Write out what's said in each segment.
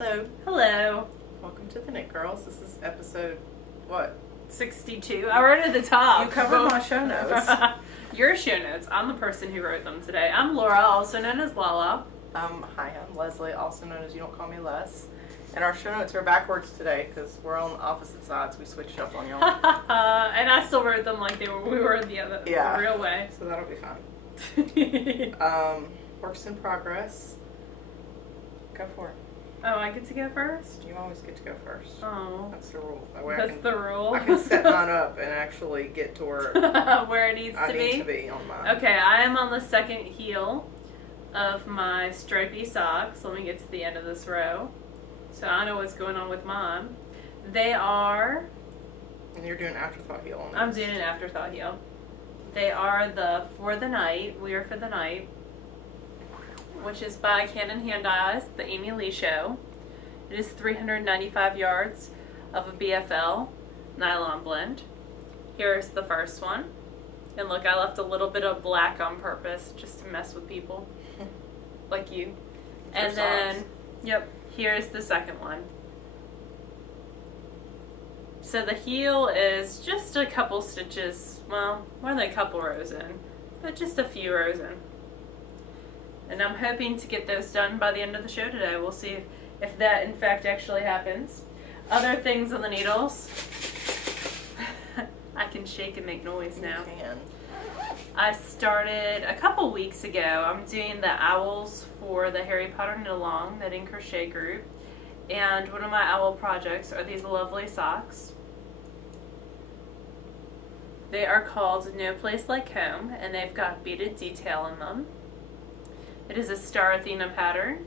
Hello. Hello. Welcome to the Knit Girls. This is episode, what? 62. I wrote at the top. You covered my show notes. Your show notes. I'm the person who wrote them today. I'm Laura, also known as Lala. Hi, I'm Leslie, also known as You Don't Call Me Les. And our show notes are backwards today because we're on opposite sides. We switched up on y'all. And I still wrote them like we were the real way. So that'll be fun. Works in progress. Go for it. Oh, I get to go first? You always get to go first. Oh. That's the rule. That way That's the rule. I can set mine up and actually get to where it needs I to be. need to be on mine. Okay, I am on the second heel of my stripy socks. Let me get to the end of this row. So I know what's going on with mine. They are... And you're doing afterthought heel on this. I'm doing an afterthought heel. They are the For the Night, We Are For the Night, which is by Canon Hand Dyes, the Amy Lee Show. It is 395 yards of a BFL nylon blend. Here's the first one. And look, I left a little bit of black on purpose just to mess with people like you. And then, yep, here's the second one. So the heel is just a couple stitches, well, more than a couple rows in, but just a few rows in. And I'm hoping to get those done by the end of the show today. We'll see if that in fact actually happens. Other things on the needles. I can shake and make noise now. You can. I started a couple weeks ago. I'm doing the owls for the Harry Potter Knit Along, Knitting Crochet group. And one of my owl projects are these lovely socks. They are called No Place Like Home, and they've got beaded detail in them. It is a Star Athena pattern.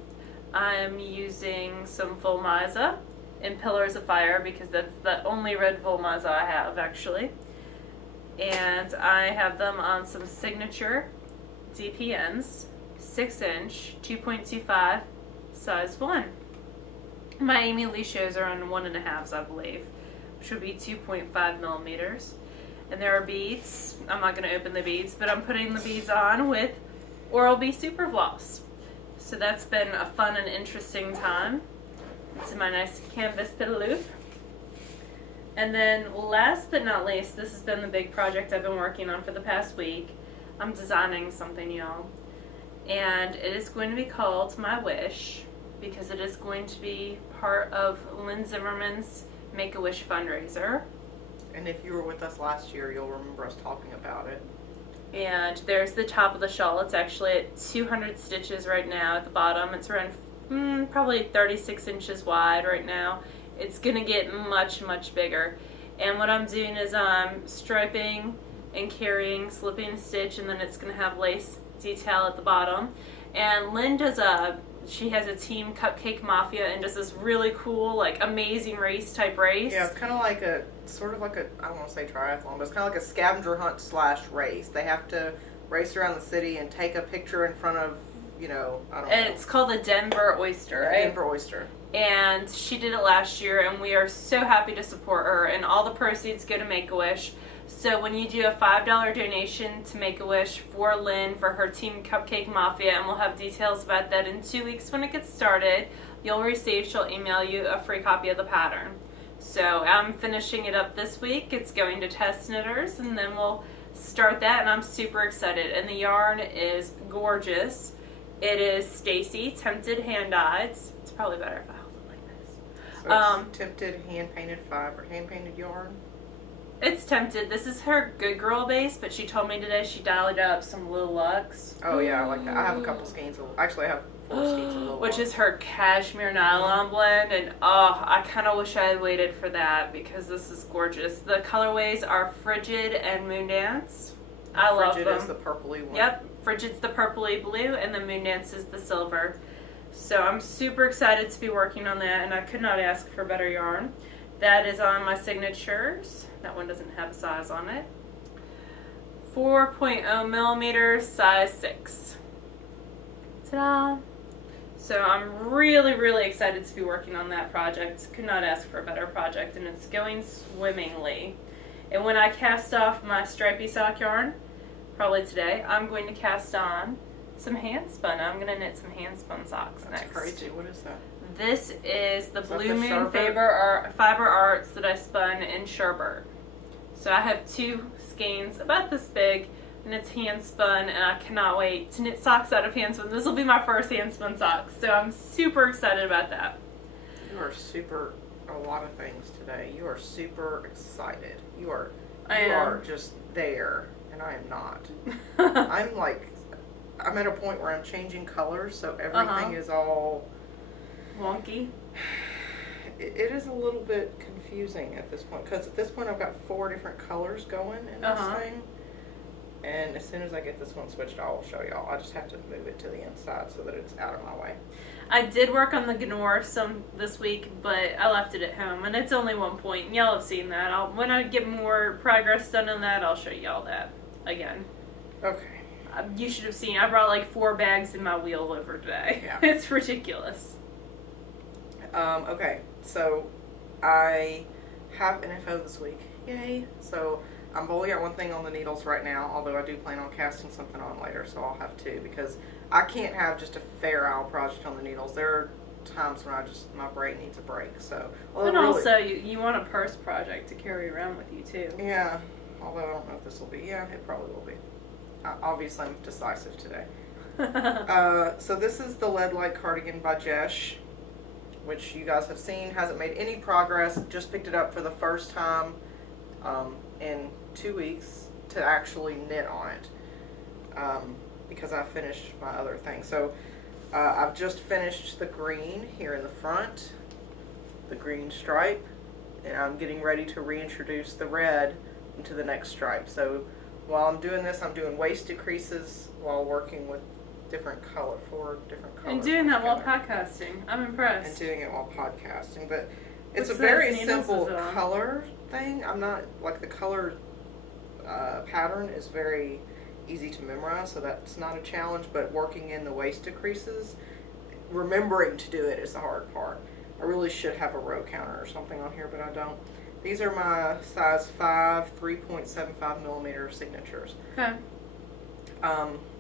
I'm using some Volmiza in Pillars of Fire because that's the only red Volmiza I have actually. And I have them on some signature DPNs, 6-inch, 2.25, size 1. My Amy Lee shows are on 1.5s, I believe, which would be 2.5 millimeters. And there are beads. I'm not going to open the beads, but I'm putting the beads on with Oral-B Super Floss. So that's been a fun and interesting time. It's in my nice canvas loop. And then last but not least, this has been the big project I've been working on for the past week. I'm designing something, y'all. And it is going to be called My Wish because it is going to be part of Lynn Zimmerman's Make-A-Wish fundraiser. And if you were with us last year, you'll remember us talking about it. And there's the top of the shawl. It's actually at 200 stitches right now at the bottom. It's around probably 36 inches wide right now. It's going to get much, much bigger. And what I'm doing is I'm striping and carrying, slipping a stitch, and then it's going to have lace detail at the bottom. And Lynn she has a team, Cupcake Mafia, and does this really cool, like, amazing race type race. Yeah, it's kind of like I don't want to say triathlon, but it's kind of like a scavenger hunt / race. They have to race around the city and take a picture in front of, I don't know. And it's called the Denver Oyster, right? Denver Oyster. And she did it last year, and we are so happy to support her, and all the proceeds go to Make-A-Wish. So when you do a $5 donation to Make-A-Wish for Lynn for her team Cupcake Mafia, and we'll have details about that in 2 weeks when it gets started, she'll email you a free copy of the pattern. So I'm finishing it up this week. It's going to test knitters, and then we'll start that, and I'm super excited. And the yarn is gorgeous. It is Stacy Tempted Hand Dyed. It's probably better if I hold it like this. So it's Tempted hand-painted fiber, hand-painted yarn. It's Tempted. This is her Good Girl base, but she told me today she dialed up some Little Lux. Oh yeah, I like that. I have a couple skeins. Actually, I have 4 skeins of Little Which Lux. is her cashmere nylon blend, and I kind of wish I had waited for that because this is gorgeous. The colorways are Frigid and Moondance. I love them. Frigid is the purpley one. Yep, Frigid's the purpley blue, and the Moondance is the silver. So I'm super excited to be working on that, and I could not ask for better yarn. That is on my signatures. That one doesn't have a size on it. 4.0 millimeters, size 6. Ta-da! So I'm really, really excited to be working on that project. Could not ask for a better project, and it's going swimmingly. And when I cast off my stripy sock yarn, probably today, I'm going to cast on some hand spun. I'm going to knit some hand spun socks next. That's crazy. What is that? This is the Is that Blue the Moon sherbet? Fiber Arts that I spun in sherbet. So I have 2 skeins about this big, and it's hand spun, and I cannot wait to knit socks out of hand spun. This will be my first hand spun socks, so I'm super excited about that. You are super, a lot of things today. You are super excited. You are just there, and I am not. I'm at a point where I'm changing colors, so everything is all wonky. It is a little bit confusing at this point, because at this point I've got 4 different colors going in this thing. And as soon as I get this one switched, I will show y'all. I just have to move it to the inside so that it's out of my way. I did work on the Gnor some this week, but I left it at home, and it's only 1 point. And y'all have seen that. When I get more progress done on that, I'll show y'all that again. Okay. You should have seen. I brought like 4 bags in my wheel over today. Yeah. It's ridiculous. Okay, so I have an FO this week. Yay. So I've only got 1 thing on the needles right now, although I do plan on casting something on later, so I'll have 2, because I can't have just a Fair Isle project on the needles. There are times when my brain needs a break, so. And also, you want a purse project to carry around with you, too. Yeah, although I don't know if this will be. Yeah, it probably will be. Obviously, I'm decisive today. So this is the Leg Cardigan by Jesh, which you guys have seen. Hasn't made any progress. Just picked it up for the first time in 2 weeks to actually knit on it, because I finished my other thing. So I've just finished the green here in the front, the green stripe, and I'm getting ready to reintroduce the red into the next stripe. So while I'm doing this, I'm doing waist decreases while working with 4 different colors. And doing that while podcasting. I'm impressed. And doing it while podcasting. But it's What's a very those simple needles on? color thing. I'm not, like, the color pattern is very easy to memorize, so that's not a challenge, but working in the waist decreases, remembering to do it is the hard part. I really should have a row counter or something on here, but I don't. These are my size 5, 3.75 millimeter signatures. Okay.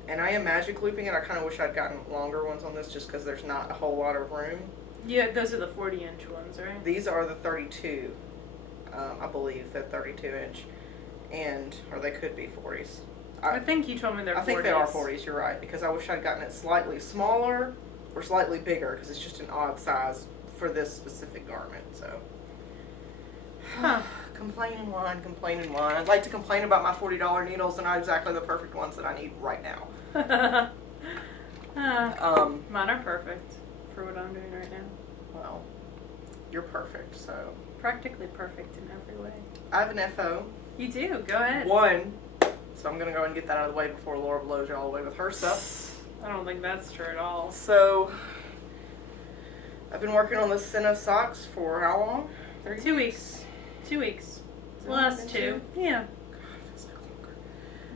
And I am magic looping it. I kind of wish I'd gotten longer ones on this just because there's not a whole lot of room. Yeah, those are the 40-inch ones, right? These are the 32, I believe. They're 32-inch, or they could be 40s. I think you told me they're 40s. I think they are 40s, you're right, because I wish I'd gotten it slightly smaller or slightly bigger, because it's just an odd size for this specific garment, so. Complaining line. I'd like to complain about my $40 needles. They're not exactly the perfect ones that I need right now. Mine are perfect for what I'm doing right now. Well, you're perfect, so. Practically perfect in every way. I have an FO. You do. Go ahead. 1. So I'm going to go and get that out of the way before Laura blows you all away with her stuff. I don't think that's true at all. So, I've been working on the Senna socks for how long? 2 weeks. 2 weeks. Last 2. Yeah.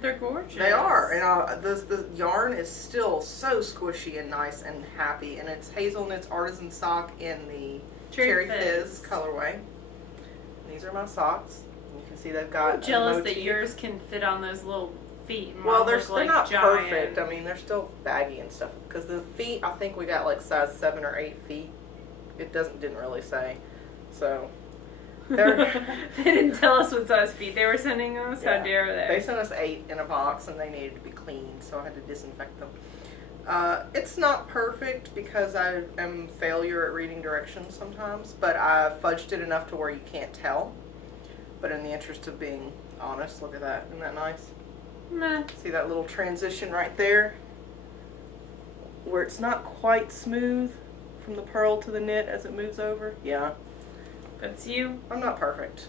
They're gorgeous. They are, and the yarn is still so squishy and nice and happy, and it's Hazelnut's Artisan Sock in the Cherry Fizz colorway. And these are my socks. You can see they've got. I'm jealous that yours can fit on those little feet. Well, they're like not giant. perfect. I mean, they're still baggy and stuff. Because the feet, I think we got like size 7 or 8 feet. It didn't really say. So. They didn't tell us what size feet they were sending us. Yeah. How dare they? They sent us 8 in a box, and they needed to be cleaned, so I had to disinfect them. It's not perfect because I am failure at reading directions sometimes, but I fudged it enough to where you can't tell. But in the interest of being honest, look at that. Isn't that nice? Meh. See that little transition right there? Where it's not quite smooth from the purl to the knit as it moves over? Yeah. That's you. I'm not perfect.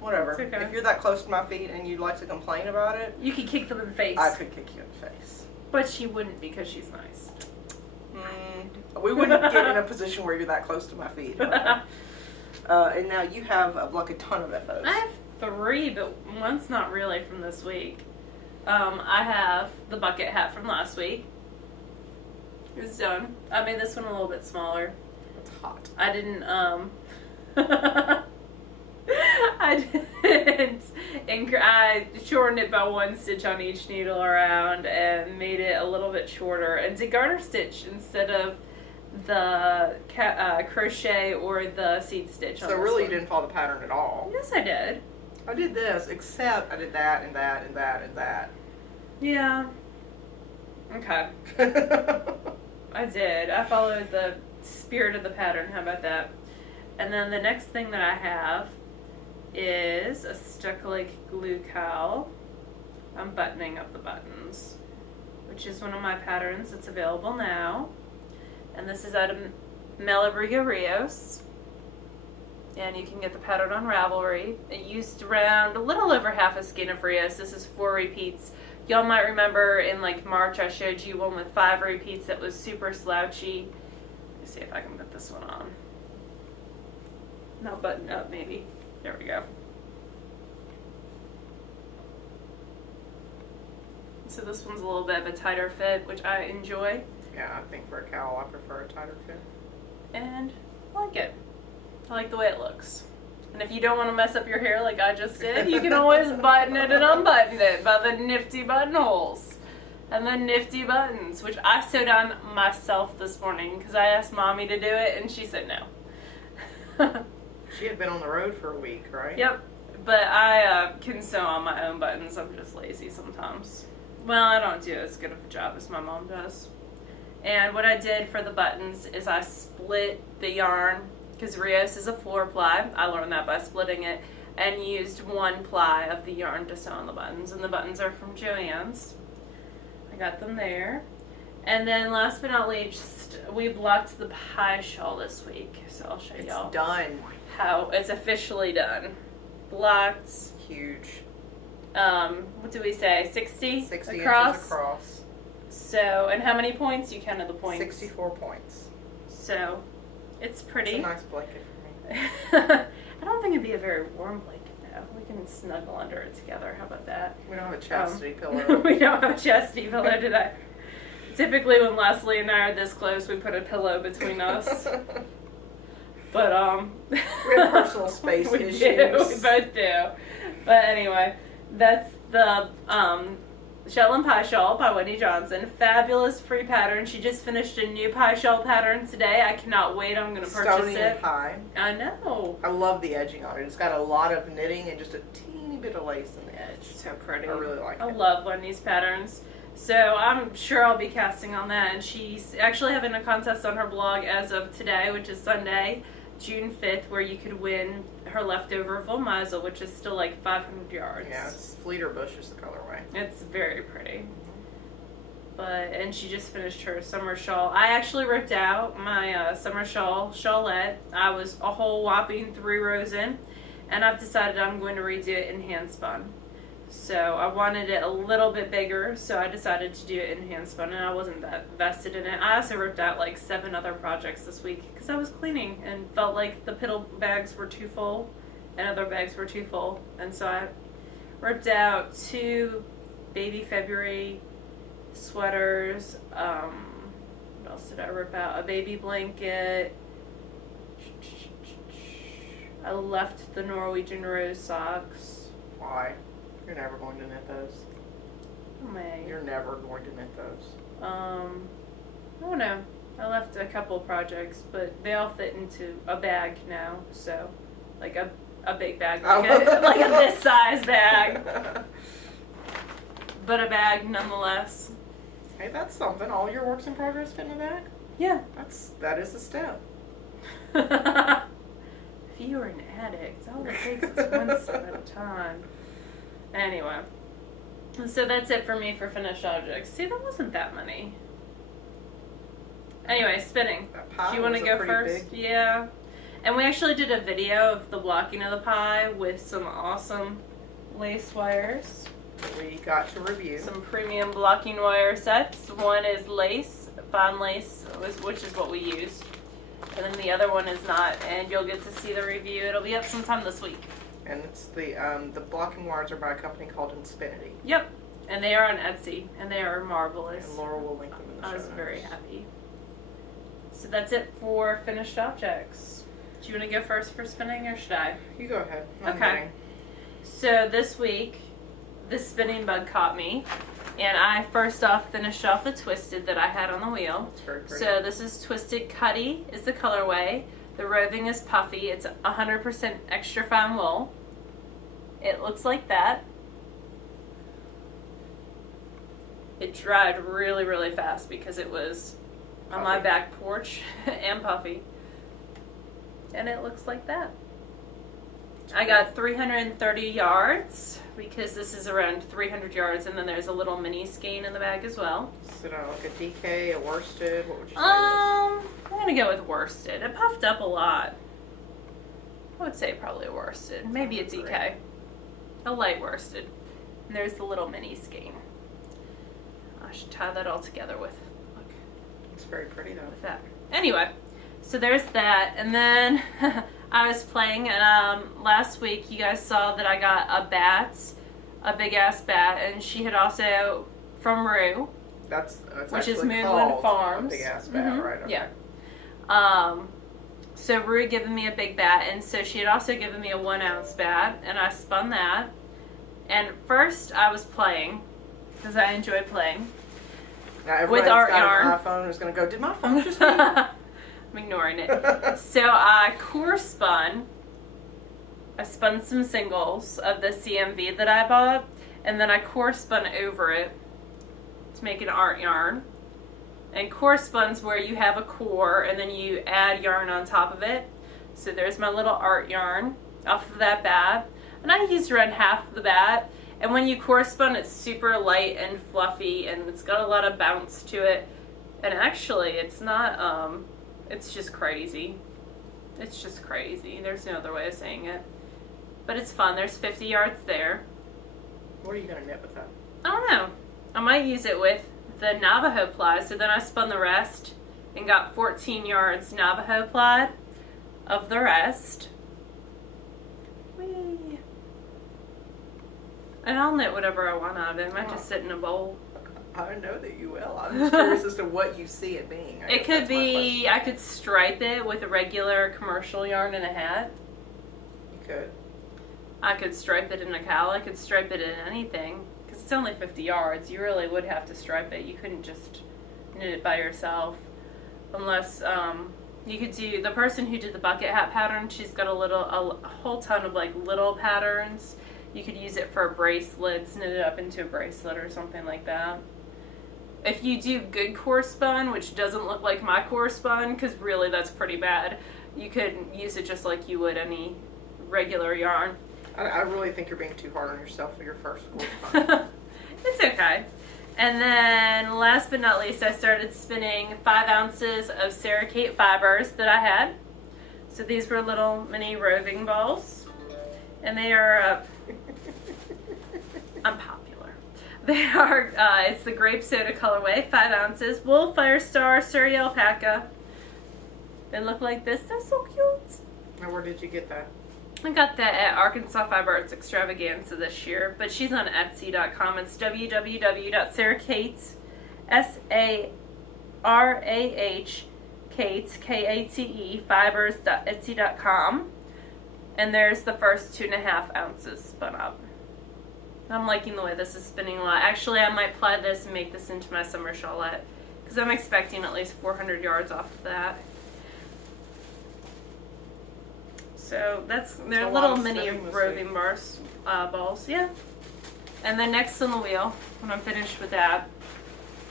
Whatever. It's okay. If you're that close to my feet and you'd like to complain about it, You could kick them in the face. I could kick you in the face. But she wouldn't because she's nice. We wouldn't get in a position where you're that close to my feet. And now you have like a ton of FOs. I have 3, but one's not really from this week. I have the bucket hat from last week. It's done. I made this one a little bit smaller. It's hot. I didn't, I shortened it by 1 stitch on each needle around and made it a little bit shorter and did garter stitch instead of the crochet or the seed stitch on So this really, one. you didn't follow the pattern at all. Yes, I did. I did this, except I did that and that and that and that. Yeah. Okay. I did. I followed the spirit of the pattern. How about that? And then the next thing that I have is a stuck-like glue cowl. I'm buttoning up the buttons, which is one of my patterns that's available now. And this is out of Malabriga Rios. And you can get the pattern on Ravelry. It used around a little over half a skein of Rios. This is 4 repeats. Y'all might remember in like March I showed you one with 5 repeats that was super slouchy. Let me see if I can put this one on. Not button up maybe. There we go. So this one's a little bit of a tighter fit, which I enjoy. Yeah, I think for a cowl I prefer a tighter fit. And I like it. I like the way it looks. And if you don't want to mess up your hair like I just did, you can always button it and unbutton it by the nifty buttonholes and the nifty buttons, which I sewed on myself this morning because I asked Mommy to do it and she said no. She had been on the road for a week, right? Yep, but I can sew on my own buttons. I'm just lazy sometimes. Well, I don't do as good of a job as my mom does. And what I did for the buttons is I split the yarn, because Rios is a 4 ply. I learned that by splitting it, and used 1 ply of the yarn to sew on the buttons. And the buttons are from Joann's. I got them there. And then last but not least, we blocked the pie shawl this week. So I'll show y'all It's done. how it's officially done. Blocked. Huge. What do we say? 60? 60 across? inches across. So, and how many points? You counted the points. 64 points. So, it's pretty. It's a nice blanket for me. I don't think it'd be a very warm blanket though. We can snuggle under it together. How about that? We don't have a chastity pillow. We don't have a chastity pillow today. Typically when Leslie and I are this close, we put a pillow between us. But, we have personal space we issues. do. We both do. But anyway, that's the Shetland Pie Shawl by Wendy Johnson. Fabulous free pattern. She just finished a new pie shawl pattern today. I cannot wait. I'm going to purchase Stonian it. pie. I know. I love the edging on it. It's got a lot of knitting and just a teeny bit of lace in the edge. It's so pretty. I really like it. I love Wendy's patterns. So I'm sure I'll be casting on that. And she's actually having a contest on her blog as of today, which is Sunday, June 5th, where you could win her leftover Volmazel, which is still like 500 yards. Yeah, it's Fleeter Bush is the colorway. It's very pretty. And she just finished her summer shawl. I actually ripped out my summer shawlette. I was a whole whopping 3 rows in, and I've decided I'm going to redo it in hand spun. So I wanted it a little bit bigger, so I decided to do it in hand spun, and I wasn't that vested in it. I also ripped out like 7 other projects this week because I was cleaning and felt like the piddle bags were too full and other bags were too full. And so I ripped out 2 baby February sweaters. What else did I rip out? A baby blanket. I left the Norwegian rose socks. Why? You're never going to knit those. Oh my. You're never going to knit those. I don't know. I left a couple projects, but they all fit into a bag now. So, like a big bag, like a this size bag, but a bag nonetheless. Hey, that's something. All your works in progress fit in a bag? Yeah. That is a step. If you were an addict, all it takes is one step at a time. Anyway, so that's it for me for finished objects. See, that wasn't that many. Anyway, spinning. That pie Do you want to was go pretty first? big. Yeah. And we actually did a video of the blocking of the pie with some awesome lace wires. We got to review. Some premium blocking wire sets. One is lace, fine lace, which is what we used. And then the other one is not. And you'll get to see the review. It'll be up sometime this week. And it's the blocking wires are by a company called Inspinity. Yep. And they are on Etsy. And they are marvelous. And Laura will link them in the show I was notes. very happy. So that's it for finished objects. Do you want to go first for spinning or should I? You go ahead. I'm Okay. knitting. So this week, this spinning bug caught me. And I first off finished off the twisted that I had on the wheel. It's very pretty. So this is Twisted Cutty is the colorway. The roving is puffy. It's 100% extra fine wool. It looks like that. It dried really, really fast because it was on my back porch and puffy. And it looks like that. I got 330 yards because this is around 300 yards, and then there's a little mini skein in the bag as well. Is it like a DK, a worsted? What would you say? I'm gonna go with worsted. It puffed up a lot. I would say probably a worsted. Maybe a DK. A light worsted. And there's the little mini skein. I should tie that all together with, look. It's very pretty though. With that. Anyway, so there's that, and then I was playing, and last week you guys saw that I got a big ass bat, and she had also from Rue. That's which is actually Moonwind called Farms. a big ass bat, right? Okay. Yeah. So Rue had given me a big bat, and so she had also given me a 1 ounce bat, and I spun that. And first I was playing, because I enjoy playing. Now everybody's art got yarn. an iPhone who's going to go, did my phone just beep? I'm ignoring it. So I core spun. I spun some singles of the CMV that I bought, and then I core spun over it to make an art yarn. And core spun's where you have a core and then you add yarn on top of it. So there's my little art yarn off of that bat. And I used around half of the bat. And when you core spun, it's super light and fluffy, and it's got a lot of bounce to it. And actually, it's not, it's just crazy. It's just crazy. There's no other way of saying it. But it's fun. There's 50 yards there. What are you going to knit with that? I don't know. I might use it with the Navajo ply. So then I spun the rest and got 14 yards Navajo ply of the rest. Whee! And I'll knit whatever I want out of it. I might just sit in a bowl. I know that you will. I'm just curious as to what you see it being. It could be, I could stripe it with a regular commercial yarn and a hat. You could. I could stripe it in a cowl. I could stripe it in anything. Because it's only 50 yards. You really would have to stripe it. You couldn't just knit it by yourself. Unless, you could do, the person who did the bucket hat pattern, she's got a whole ton of like little patterns. You could use it for bracelets, knit it up into a bracelet or something like that. If you do good core spun, which doesn't look like my core spun, because really that's pretty bad, you could use it just like you would any regular yarn. I really think you're being too hard on yourself for your first core spun. It's okay. And then last but not least, I started spinning 5 ounces of Sarah Kate fibers that I had. So these were little mini roving balls. And they are, unpopular. They are, it's the grape soda colorway, 5 ounces, wool, Firestar, Surrey alpaca. They look like this. They're so cute. Now, where did you get that? I got that at Arkansas Fiber Arts Extravaganza this year, but she's on Etsy.com. It's www.sarahkates, S-A-R-A-H, Kates, K-A-T-E, fibers.etsy.com. And there's the first 2.5 ounces spun up. I'm liking the way this is spinning a lot. Actually, I might ply this and make this into my summer shawlette, because I'm expecting at least 400 yards off of that. So they're little mini roving balls, yeah. And then next on the wheel, when I'm finished with that,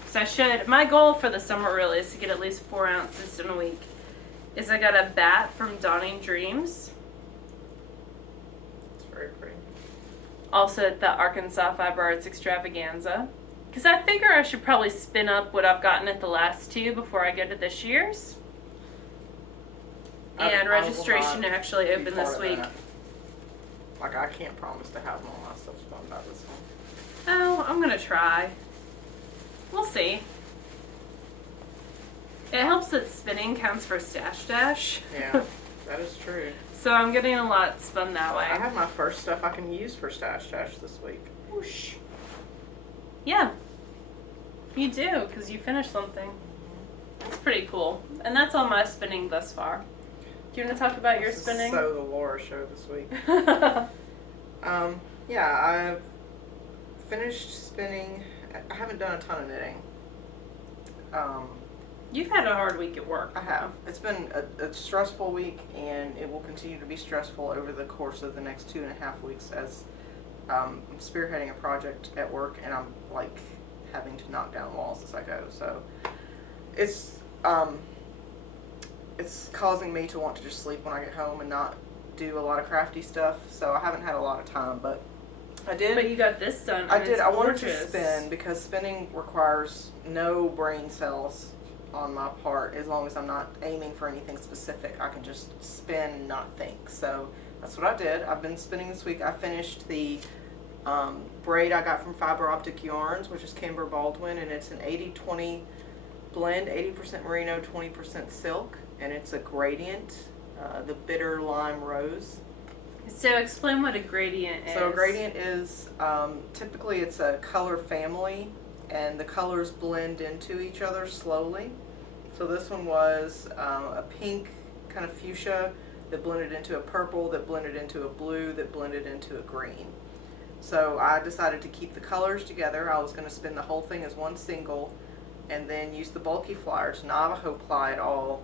because my goal for the summer really is to get at least 4 ounces in a week, is I got a bat from Dawning Dreams. It's very pretty. Also at the Arkansas Fiber Arts Extravaganza. Because I figure I should probably spin up what I've gotten at the last two before I go to this year's. And registration actually opened this week. Like, I can't promise to have all my stuff spun by this one. Oh, I'm going to try. We'll see. It helps that spinning counts for stash dash. Yeah, that is true. So I'm getting a lot spun that way. I have my first stuff I can use for stash dash this week. Whoosh. Yeah. You do, because you finished something. It's pretty cool. And that's all my spinning thus far. Do you want to talk about your spinning? So the Laura show this week. Yeah, I've finished spinning I haven't done a ton of knitting. You've had a hard week at work. I have. It's been a stressful week, and it will continue to be stressful over the course of the next 2.5 weeks as I'm spearheading a project at work, and I'm like having to knock down walls as I go. So it's causing me to want to just sleep when I get home and not do a lot of crafty stuff. So I haven't had a lot of time, but I did. But you got this done. I did. I wanted to gorgeous. spin because spinning requires no brain cells on my part. As long as I'm not aiming for anything specific, I can just spin and not think. So that's what I did. I've been spinning this week. I finished the braid I got from Fiber Optic Yarns, which is Kimber Baldwin, and it's an 80-20 blend, 80% merino, 20% silk, and it's a gradient, the bitter lime rose. So explain what a gradient is. So a gradient is, typically it's a color family, and the colors blend into each other slowly. So this one was a pink kind of fuchsia that blended into a purple, that blended into a blue, that blended into a green. So I decided to keep the colors together. I was going to spin the whole thing as one single and then use the bulky flyer to Navajo ply it all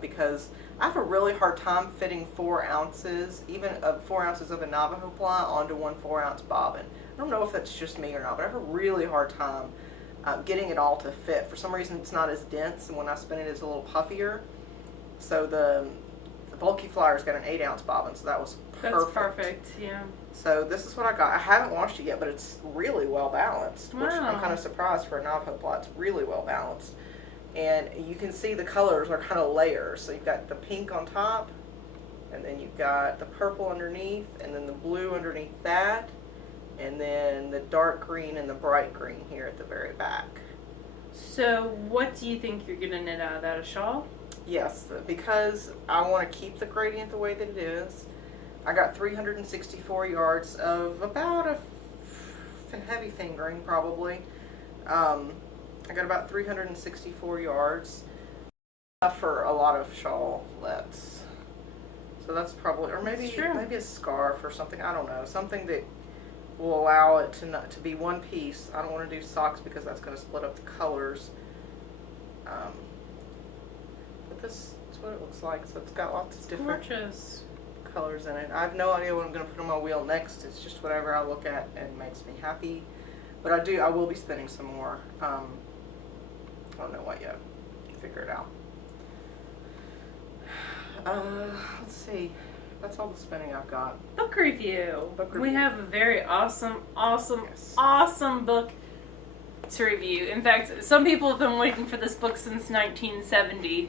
because I have a really hard time fitting 4 ounces, even 4 ounces of a Navajo ply onto one 4-ounce bobbin. I don't know if that's just me or not, but I have a really hard time getting it all to fit. For some reason it's not as dense, and when I spin it it's a little puffier. So the bulky flyer's got an 8-ounce bobbin, so that was perfect. That's perfect, yeah. So this is what I got. I haven't washed it yet, but it's really well balanced, which Wow. I'm kind of surprised for a Navajo ply. It's really well balanced. And you can see the colors are kind of layers. So you've got the pink on top, and then you've got the purple underneath, and then the blue underneath that, and then the dark green and the bright green here at the very back. So what do you think you're going to knit out of that? A shawl? Yes, because I want to keep the gradient the way that it is. I got 364 yards of about a heavy fingering probably. I got about 364 yards for a lot of shawlets. So that's probably, or maybe a scarf or something. I don't know, something that will allow it to be one piece. I don't want to do socks because that's going to split up the colors. But this is what it looks like. So it's got lots of different Gorgeous. colors in it. I have no idea what I'm going to put on my wheel next. It's just whatever I look at and makes me happy. But I will be spinning some more. I don't know what yet. Figure it out. Let's see. That's all the spinning I've got. Book review. Book We review. have a very awesome Yes. book to review. In fact, some people have been waiting for this book since 1970.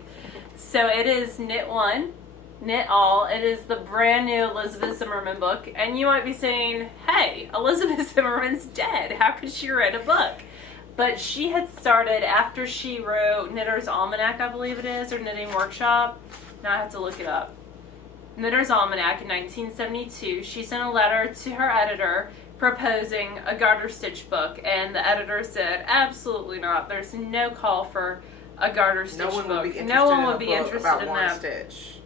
So it is Knit One, Knit All. It is the brand new Elizabeth Zimmerman book. And you might be saying, hey, Elizabeth Zimmerman's dead. How could she write a book? But she had started after she wrote Knitter's Almanac, I believe it is, or Knitting Workshop. Now I have to look it up. Knitter's Almanac in 1972. She sent a letter to her editor proposing a garter stitch book, and the editor said, absolutely not. There's no call for a garter stitch book. No one would be interested in that. Stitch.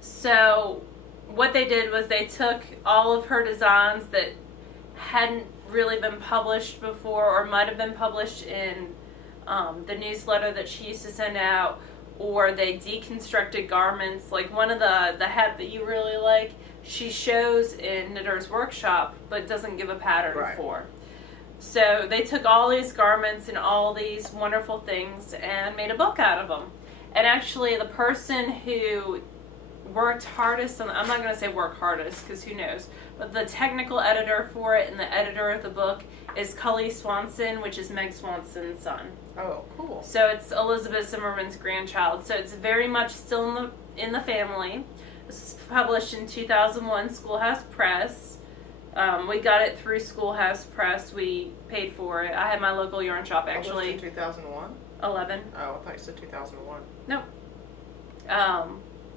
So what they did was they took all of her designs that hadn't really been published before, or might have been published in the newsletter that she used to send out, or they deconstructed garments. Like one of the hat that you really like, she shows in Knitter's Workshop, but doesn't give a pattern for. So they took all these garments and all these wonderful things and made a book out of them. And actually the person who worked hardest on, I'm not going to say work hardest because who knows, but the technical editor for it and the editor of the book is Cully Swanson, which is Meg Swanson's son. Oh, cool. So it's Elizabeth Zimmerman's grandchild. So it's very much still in the family. This was published in 2001, Schoolhouse Press. We got it through Schoolhouse Press. We paid for it. I had my local yarn shop actually. Published in 2001? 11. Oh, I thought you said 2001. Nope.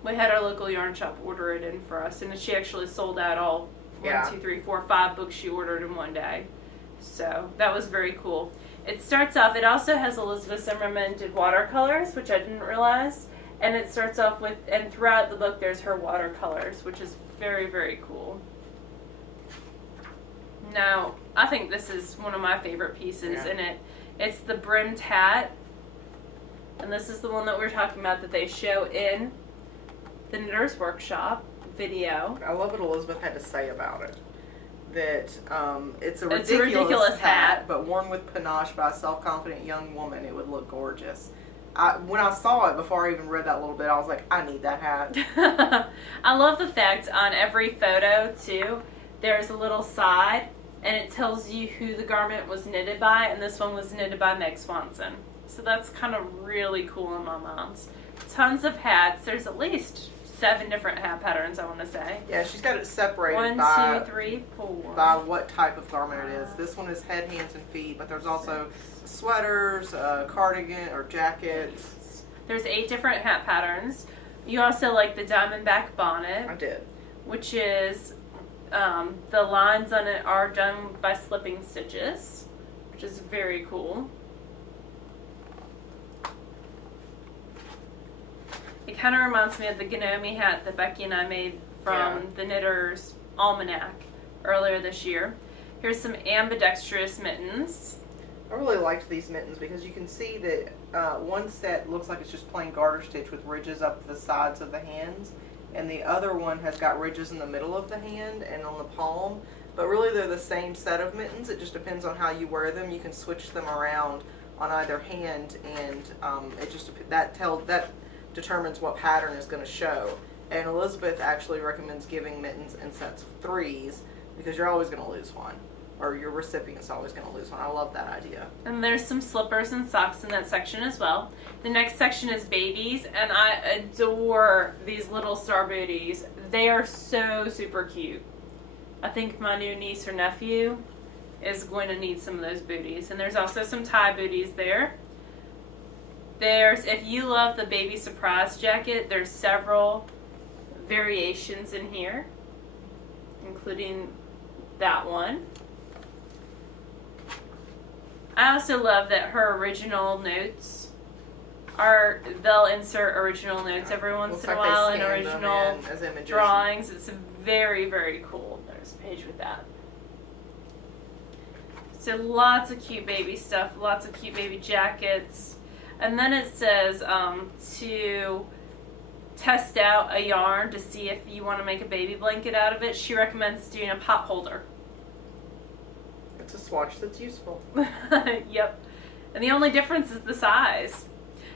We had our local yarn shop order it in for us, and she actually sold out all 1, 2, 3, 4, 5 books she ordered in one day. So that was very cool. It starts off, it also has Elizabeth Zimmerman did watercolors, which I didn't realize. And it starts off with, and throughout the book there's her watercolors, which is very, very cool. Now, I think this is one of my favorite pieces, Yeah. and it's the brimmed hat, and this is the one that we were talking about that they show in the Knitter's Workshop video. I love what Elizabeth had to say about it. That it's a It's ridiculous, a ridiculous hat. but worn with panache by a self-confident young woman, it would look gorgeous. When I saw it, before I even read that little bit, I was like, I need that hat. I love the fact on every photo, too, there's a little side, and it tells you who the garment was knitted by, and this one was knitted by Meg Swanson. So that's kind of really cool in my mind. Tons of hats. There's at least 7 different hat patterns, I want to say. Yeah, she's got it separated 1, 2, 3, 4. by what type of garment it is. This one is head, hands, and feet, but there's also sweaters, cardigan, or jackets. There's 8 different hat patterns. You also like the Diamondback Bonnet. I did. Which is, the lines on it are done by slipping stitches, which is very cool. It kind of reminds me of the Gnome hat that Becky and I made from the Knitter's Almanac earlier this year. Here's some ambidextrous mittens. I really liked these mittens because you can see that one set looks like it's just plain garter stitch with ridges up the sides of the hands, and the other one has got ridges in the middle of the hand and on the palm. But really they're the same set of mittens. It just depends on how you wear them. You can switch them around on either hand, and that determines what pattern is going to show. And Elizabeth actually recommends giving mittens in sets of 3s because you're always going to lose one, or your recipient's always going to lose one. I love that idea. And there's some slippers and socks in that section as well. The next section is babies, and I adore these little star booties. They are so super cute. I think my new niece or nephew is going to need some of those booties. And there's also some tie booties there. If you love the baby surprise jacket, there's several variations in here, including that one. I also love that her original notes they'll insert original notes every once in a while and original drawings. It's very, very cool. There's a page with that. So lots of cute baby stuff, lots of cute baby jackets. And then it says to test out a yarn to see if you want to make a baby blanket out of it. She recommends doing a pot holder. It's a swatch that's useful. Yep. And the only difference is the size.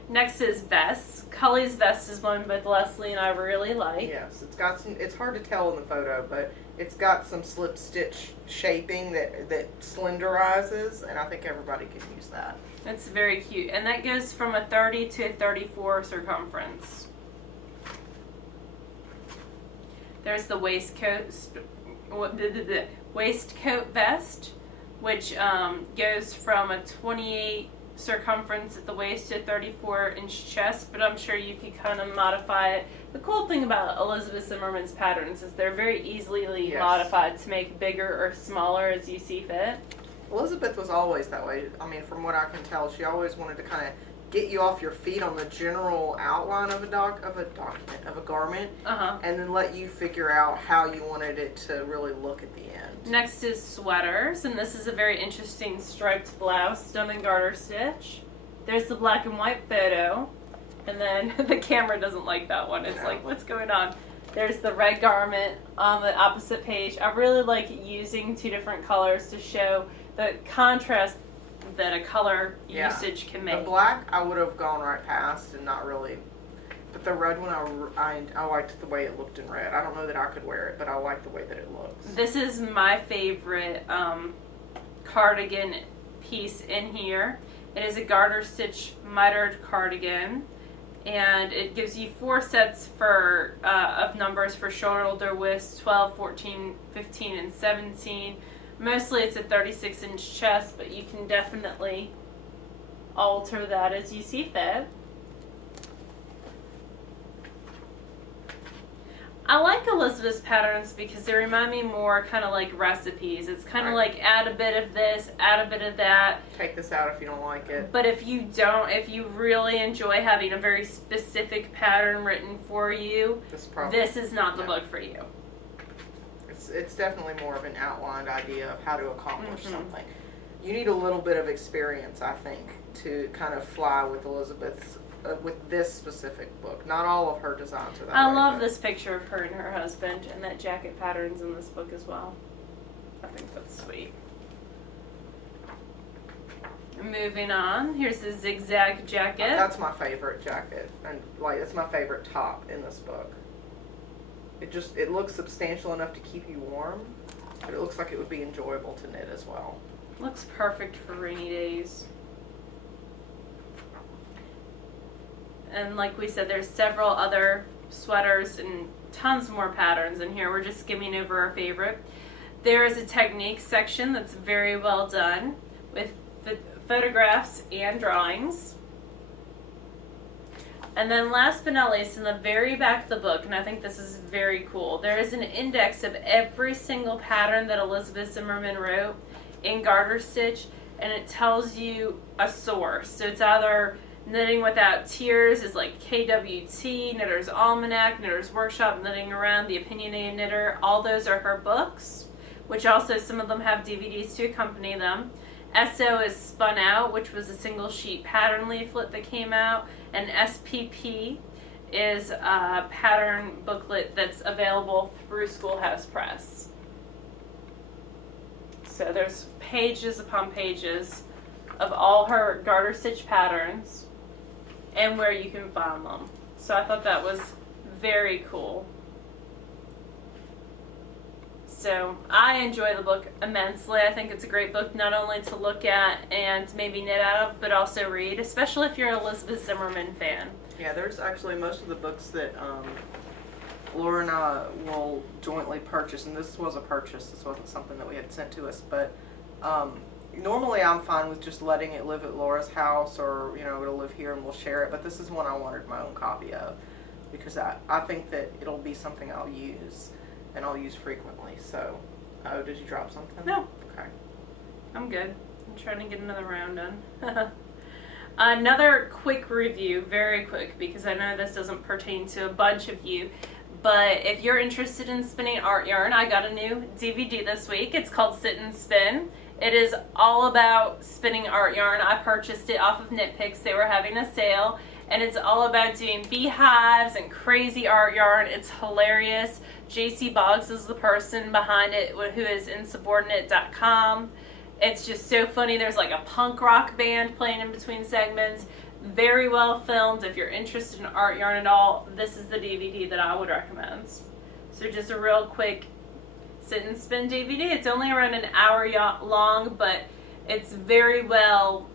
Next is vests. Cully's vest is one both Leslie and I really like. Yes, it's got some. It's hard to tell in the photo, but it's got some slip stitch shaping that slenderizes, and I think everybody can use that. It's very cute, and that goes from a 30 to a 34 circumference. There's the waistcoat vest, which goes from a 28 circumference at the waist to a 34-inch chest, but I'm sure you could kind of modify it. The cool thing about Elizabeth Zimmerman's patterns is they're very easily modified to make bigger or smaller as you see fit. Elizabeth was always that way. I mean, from what I can tell, she always wanted to kind of get you off your feet on the general outline of a garment, and then let you figure out how you wanted it to really look at the end. Next is sweaters, and this is a very interesting striped blouse done in garter stitch. There's the black and white photo, and then the camera doesn't like that one. It's like, what's going on? There's the red garment on the opposite page. I really like using 2 different colors to show the contrast that a color usage can make. The black I would have gone right past and not really, but the red one I liked the way it looked in red. I don't know that I could wear it, but I like the way that it looks. This is my favorite cardigan piece in here. It is a garter stitch mitered cardigan, and it gives you 4 sets of numbers for shoulder widths, 12, 14, 15, and 17. Mostly it's a 36-inch chest, but you can definitely alter that as you see fit. I like Elizabeth's patterns because they remind me more kind of like recipes. It's kind of like add a bit of this, add a bit of that. Take this out if you don't like it. But if you really enjoy having a very specific pattern written for you, this is not the book for you. It's definitely more of an outlined idea of how to accomplish something. You need a little bit of experience, I think, to kind of fly with Elizabeth's, with this specific book. Not all of her designs are that way. I love this picture of her and her husband, and that jacket pattern's in this book as well. I think that's sweet. Moving on, here's the Zig Zag Jacket. That's my favorite jacket, and like it's my favorite top in this book. It looks substantial enough to keep you warm, but it looks like it would be enjoyable to knit as well. Looks perfect for rainy days. And like we said, there's several other sweaters and tons more patterns in here. We're just skimming over our favorite. There is a technique section that's very well done with photographs and drawings. And then last but not least, in the very back of the book, and I think this is very cool, there is an index of every single pattern that Elizabeth Zimmerman wrote in garter stitch, and it tells you a source. So it's either Knitting Without Tears is like KWT, Knitter's Almanac, Knitter's Workshop, Knitting Around, The Opinionated Knitter. All those are her books, which also some of them have DVDs to accompany them. SO is Spun Out, which was a single sheet pattern leaflet that came out, and SPP is a pattern booklet that's available through Schoolhouse Press. So there's pages upon pages of all her garter stitch patterns and where you can find them. So I thought that was very cool. So I enjoy the book immensely. I think it's a great book not only to look at and maybe knit out of, but also read, especially if you're an Elizabeth Zimmerman fan. Yeah, there's actually most of the books that Laura and I will jointly purchase, and this was a purchase. This wasn't something that we had sent to us, but normally I'm fine with just letting it live at Laura's house, or it'll live here and we'll share it. But this is one I wanted my own copy of because I think that it'll be something I'll use. And I'll use frequently. So, oh, did you drop something? No. Okay. I'm good. I'm trying to get another round done. Another quick review, very quick, because I know this doesn't pertain to a bunch of you, but if you're interested in spinning art yarn, I got a new DVD this week. It's called Sit and Spin. It is all about spinning art yarn. I purchased it off of Knit Picks. They were having a sale. And it's all about doing beehives and crazy art yarn. It's hilarious. JC Boggs is the person behind it, who is insubordinate.com. It's just so funny. There's like a punk rock band playing in between segments. Very well filmed. If you're interested in art yarn at all, this is the DVD that I would recommend. So just a real quick sit and spin DVD. It's only around an hour long, but it's very well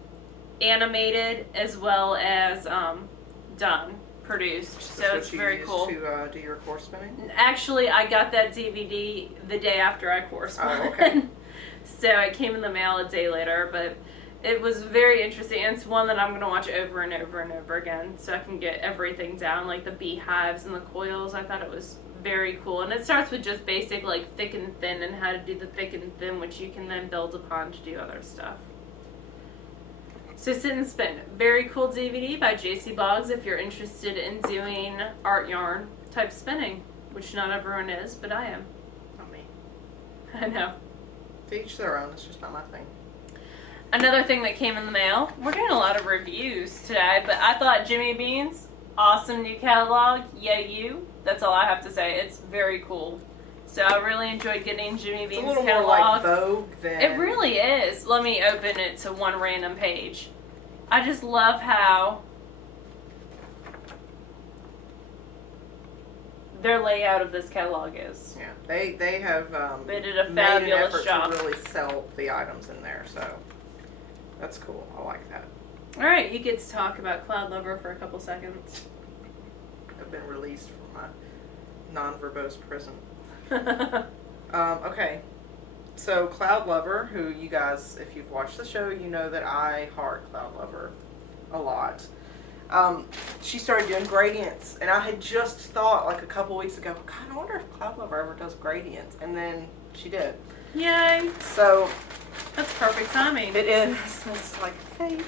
animated as well as done, produced. So it's very cool. To do your course spinning? Actually, I got that DVD the day after I course spun. Oh, okay. So it came in the mail a day later, but it was very interesting. And it's one that I'm going to watch over and over and over again so I can get everything down, like the beehives and the coils. I thought it was very cool. And it starts with just basic like thick and thin and how to do the thick and thin, which you can then build upon to do other stuff. So Sit and Spin, very cool DVD by JC Boggs if you're interested in doing art yarn type spinning, which not everyone is, but I am. Not me. I know. To each their own, it's just not my thing. Another thing that came in the mail, we're doing a lot of reviews today, but I thought Jimmy Bean's awesome new catalog, yay you. That's all I have to say. It's very cool. So I really enjoyed getting Jimmy Bean's catalog. It's a little more like Vogue than... It really is. Let me open it to one random page. I just love how their layout of this catalog is. Yeah, they have they did a made fabulous an effort job to really sell the items in there, so that's cool. I like that. All right, you get to talk about Cloud Lover for a couple seconds. I've been released from my non-verbose prison. Okay, so Cloud Lover, who you guys, if you've watched the show, you know that I heart Cloud Lover a lot. She started doing gradients, and I had just thought like a couple weeks ago, God, I wonder if Cloud Lover ever does gradients, and then she did. Yay! So That's perfect timing. it is. It's like fate.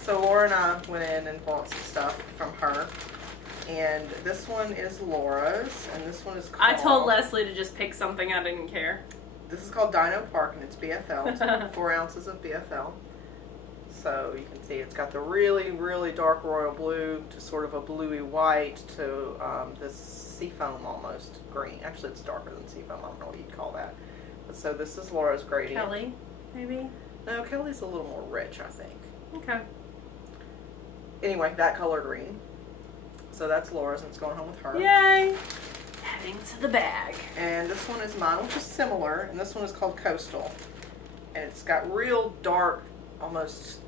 So Laura and I went in and bought some stuff from her. And this one is Laura's, and this one is called... I told Leslie to just pick something. I didn't care. This is called Dino Park, and it's BFL. It's 4 ounces of BFL. So you can see it's got the really, really dark royal blue to sort of a bluey white to this seafoam almost green. Actually, it's darker than seafoam. I don't know what you'd call that. But so this is Laura's gradient. Kelly, maybe? No, Kelly's a little more rich, I think. Okay. Anyway, that color green. So that's Laura's, and it's going home with her. Yay! Adding to the bag. And this one is mine, which is similar, and this one is called Coastal. And it's got real dark, almost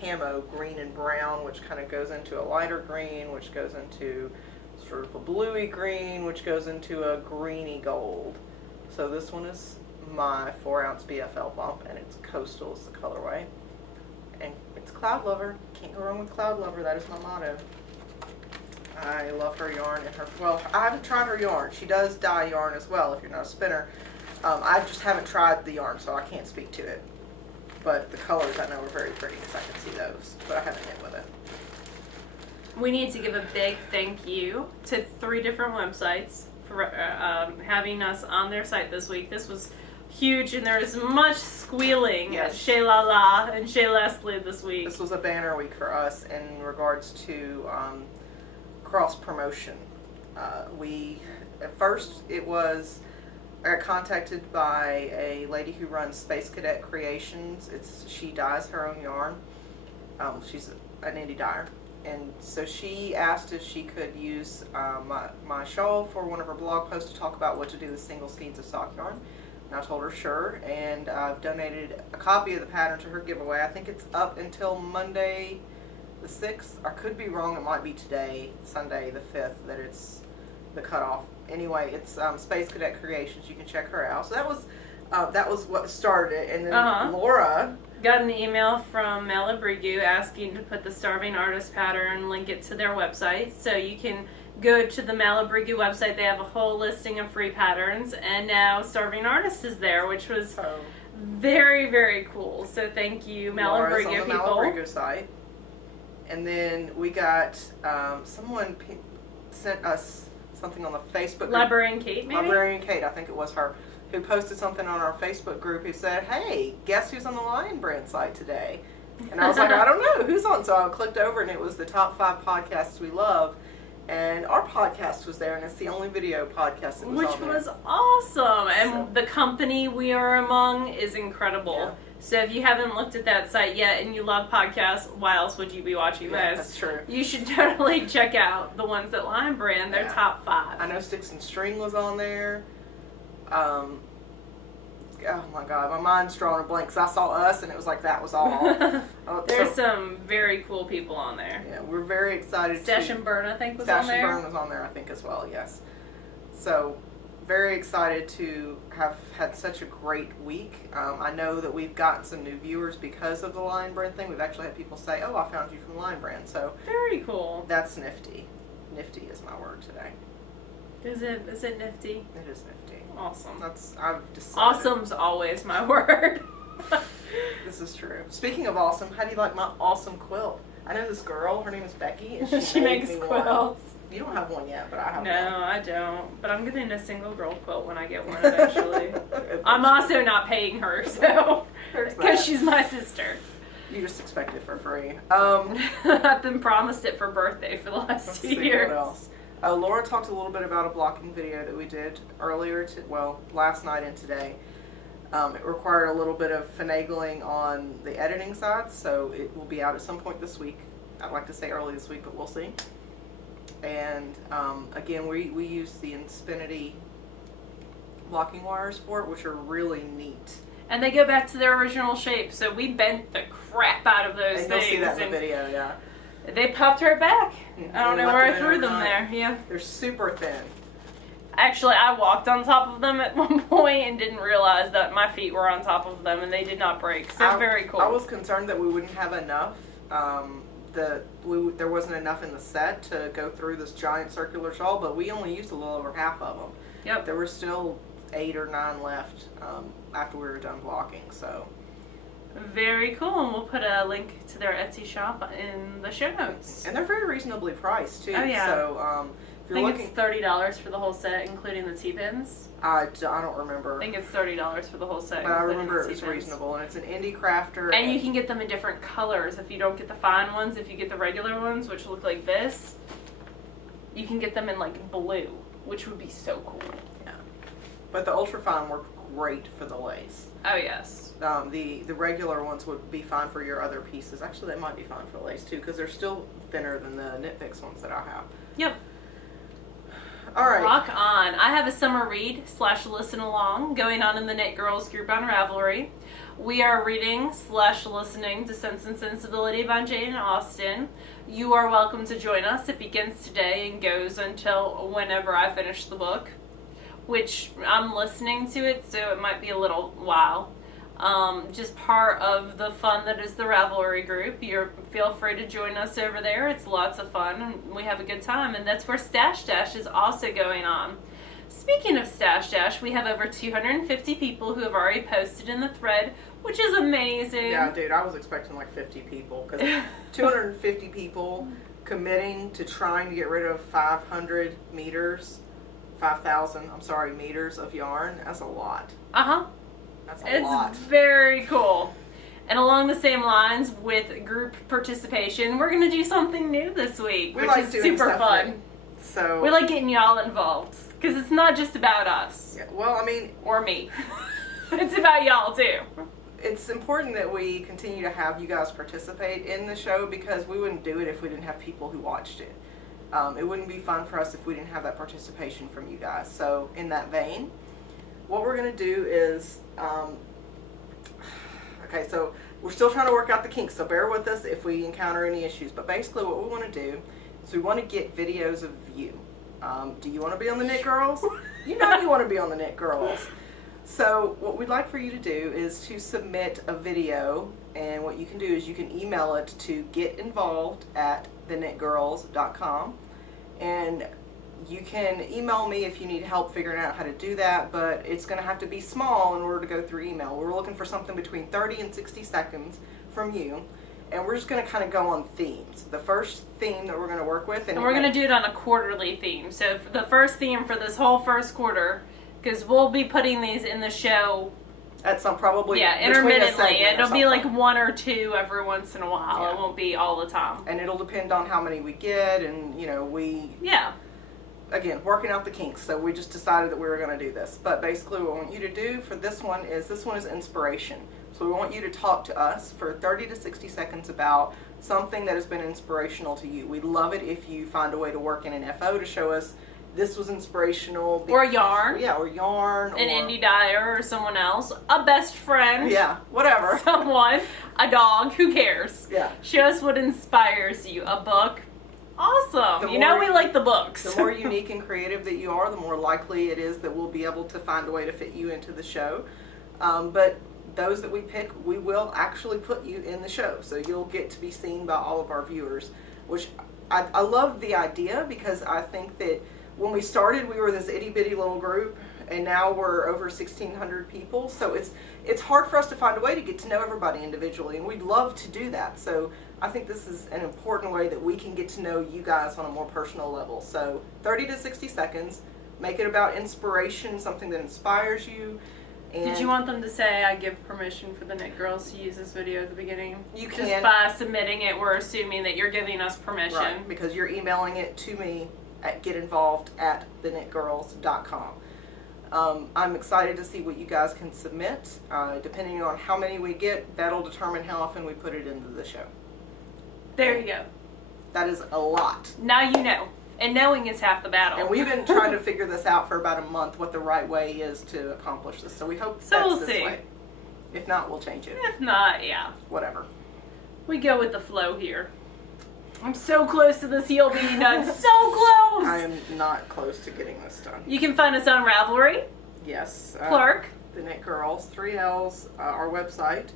camo green and brown, which kind of goes into a lighter green, which goes into sort of a bluey green, which goes into a greeny gold. So this one is my 4 ounce BFL bump, and it's Coastal is the colorway. And it's Cloud Lover. Can't go wrong with Cloud Lover. That is my motto. I love her yarn and her, well, I haven't tried her yarn. She does dye yarn as well if you're not a spinner. I just haven't tried the yarn, so I can't speak to it. But the colors I know are very pretty because I can see those, but I haven't knit with it. We need to give a big thank you to 3 different websites for having us on their site this week. This was huge, and there is much squealing at Chez La La and Chez Leslie this week. This was a banner week for us in regards to cross promotion. At first it was, I got contacted by a lady who runs Space Cadet Creations. She dyes her own yarn. She's an indie dyer. And so she asked if she could use my shawl for one of her blog posts to talk about what to do with single skeins of sock yarn. And I told her sure, and I've donated a copy of the pattern to her giveaway. I think it's up until Monday the 6th. I could be wrong, it might be today, Sunday the 5th, that it's the cutoff. Anyway, it's Space Cadet Creations. You can check her out. So that was what started it. And then Laura got an email from Malabrigu asking to put the Starving Artist pattern, link it to their website. So you can go to the Malabrigu website. They have a whole listing of free patterns. And now Starving Artist is there, which was very, very cool. So thank you, Malabrigu on the people. Malabrigu site. And then we got, someone sent us something on the Facebook group. Librarian Kate, maybe? Librarian Kate, I think it was her, who posted something on our Facebook group who said, hey, guess who's on the Lion Brand site today? And I was like, I don't know, who's on? So I clicked over, and it was the top 5 podcasts we love. And our podcast was there, and it's the only video podcast that was Which on there. was awesome. And the company we are among is incredible. Yeah. So if you haven't looked at that site yet and you love podcasts, why else would you be watching this? That's true. You should totally check out the ones that Lion Brand, their top 5. I know Sticks and String was on there. Oh my God, my mind's drawing a blank because I saw us and it was like that was all. There's some very cool people on there. Yeah, we're very excited. Stash and Burn, I think, was Stash on there. and Burn was on there, I think, as well, yes. So, very excited to have had such a great week. I know that we've gotten some new viewers because of the Lion Brand thing. We've actually had people say, oh, I found you from Lion Brand. So very cool. That's nifty. Nifty is my word today. Is it nifty? It is nifty. Awesome. I've decided. Awesome's always my word. This is true. Speaking of awesome, how do you like my awesome quilt? I know this girl, her name is Becky, and she makes quilts. You don't have one yet, but I have one. No, I don't. But I'm getting a single girl quilt when I get one eventually. I'm also not paying her, so because she's my sister. You just expect it for free. I've been promised it for birthday for the last 2 years. What else? Laura talked a little bit about a blocking video that we did earlier, last night and today. It required a little bit of finagling on the editing side, so it will be out at some point this week. I'd like to say early this week, but we'll see. And again, we use the Infinity blocking wires for it, which are really neat. And they go back to their original shape, so we bent the crap out of those and things. You'll see that in the video, yeah. They popped right back. I don't know where I threw them overnight. there. Yeah. They're super thin. Actually, I walked on top of them at one point and didn't realize that my feet were on top of them and they did not break. So very cool. I was concerned that we wouldn't have enough. There wasn't enough in the set to go through this giant circular shawl, but we only used a little over half of them. Yep. There were still 8 or 9 left after we were done blocking. So Very cool, and we'll put a link to their Etsy shop in the show notes. And they're very reasonably priced too. Oh yeah. So if you're looking, it's $30 for the whole set, including the T-pins. I don't remember. I think it's $30 for the whole set. But I including remember the it was T-pins. reasonable, and it's an indie crafter. And you can get them in different colors. If you don't get the fine ones, if you get the regular ones, which look like this, you can get them in like blue, which would be so cool. Yeah. But the ultra fine work great for the lace. Oh yes. The regular ones would be fine for your other pieces. Actually, they might be fine for the lace too, because they're still thinner than the Knit Picks ones that I have. Yep. All right. Rock on. I have a summer read / listen along going on in the Knit Girls group on Ravelry. We are reading / listening to Sense and Sensibility by Jane Austen. You are welcome to join us. It begins today and goes until whenever I finish the book, which I'm listening to it, so it might be a little while. Just part of the fun that is the Ravelry group. Feel free to join us over there. It's lots of fun, and we have a good time. And that's where Stash Dash is also going on. Speaking of Stash Dash, we have over 250 people who have already posted in the thread, which is amazing. Yeah, dude, I was expecting like 50 people, because 250 people committing to trying to get rid of 5,000 meters of yarn. That's a lot. Uh-huh. That's a lot. It's very cool. And along the same lines with group participation, we're going to do something new this week, We which like is doing super stuff fun. So We like getting y'all involved, because it's not just about us. yeah, well, I mean, Or me. It's about y'all, too. it's important that we continue to have you guys participate in the show, because we wouldn't do it if we didn't have people who watched it. It wouldn't be fun for us if we didn't have that participation from you guys. So in that vein, what we're going to do is, okay, so we're still trying to work out the kinks, so bear with us if we encounter any issues. But basically what we want to do is we want to get videos of you. Do you want to be on the Knit Girls? You know you want to be on the Knit Girls. So what we'd like for you to do is to submit a video, and what you can do is you can email it to getinvolved@theknitgirls.com, and you can email me if you need help figuring out how to do that, but it's going to have to be small in order to go through email. We're looking for something between 30 and 60 seconds from you, and we're just going to kind of go on themes. The first theme that we're going to work with, And we're going to do it on a quarterly theme. So for the first theme for this whole first quarter, because we'll be putting these in the show, at some probably between a intermittently. segment or It'll be like something. 1 or 2 every once in a while. Yeah. It won't be all the time. And it'll depend on how many we get, and Yeah. again, working out the kinks. So we just decided that we were going to do this. But basically what we want you to do for this one is inspiration. So we want you to talk to us for 30 to 60 seconds about something that has been inspirational to you. We'd love it if you find a way to work in an FO to show us this was inspirational. Or yarn. Yeah, or yarn. An or indie dyer or someone else. A best friend. Yeah, whatever. Someone. A dog. Who cares? Yeah. Show us what inspires you. A book. Awesome. The You know more- we like the books. The more unique and creative that you are, the more likely it is that we'll be able to find a way to fit you into the show. But those that we pick, we will actually put you in the show. So you'll get to be seen by all of our viewers, which I love the idea, because I think that when we started, we were this itty bitty little group, and now we're over 1,600 people. So it's hard for us to find a way to get to know everybody individually, and we'd love to do that. So I think this is an important way that we can get to know you guys on a more personal level. So 30 to 60 seconds, make it about inspiration, something that inspires you. And Did you want them to say, I give permission for the Knit Girls to use this video at the beginning? You Just can. by submitting it, we're assuming that you're giving us permission. Right, because you're emailing it to me at getinvolved@theknitgirls.com. I'm excited to see what you guys can submit. Depending on how many we get, that'll determine how often we put it into the show. There you go. That is a lot. Now you know. And knowing is half the battle. And we've been trying to figure this out for about a month, what the right way is to accomplish this. So we hope So that's we'll this see. way. If not, we'll change it. If not, yeah. Whatever. We go with the flow here. I'm so close to this heel being done. So close! I am not close to getting this done. You can find us on Ravelry, Yes. Clark, The Knit Girls, 3 L's, our website.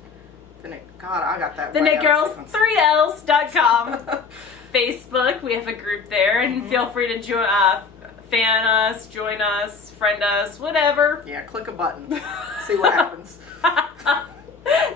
God, I got that The right Knit out Girls, of sequence. 3ls.com. Facebook, we have a group there, and feel free to join, fan us, join us, friend us, whatever. Yeah, click a button. See what happens.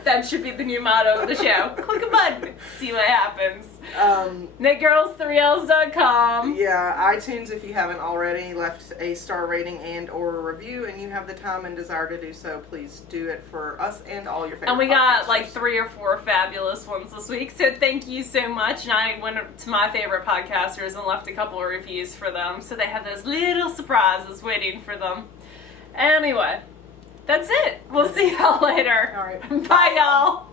That should be the new motto of the show. Click a button. See what happens. KnitGirls3ls.com. Yeah, iTunes, if you haven't already left a star rating and or a review, and you have the time and desire to do so, please do it for us and all your favorite And we got podcasters. like 3 or 4 fabulous ones this week, so thank you so much. And I went to my favorite podcasters and left a couple of reviews for them, so they have those little surprises waiting for them. Anyway, that's it. We'll see y'all later. All right. Bye, y'all.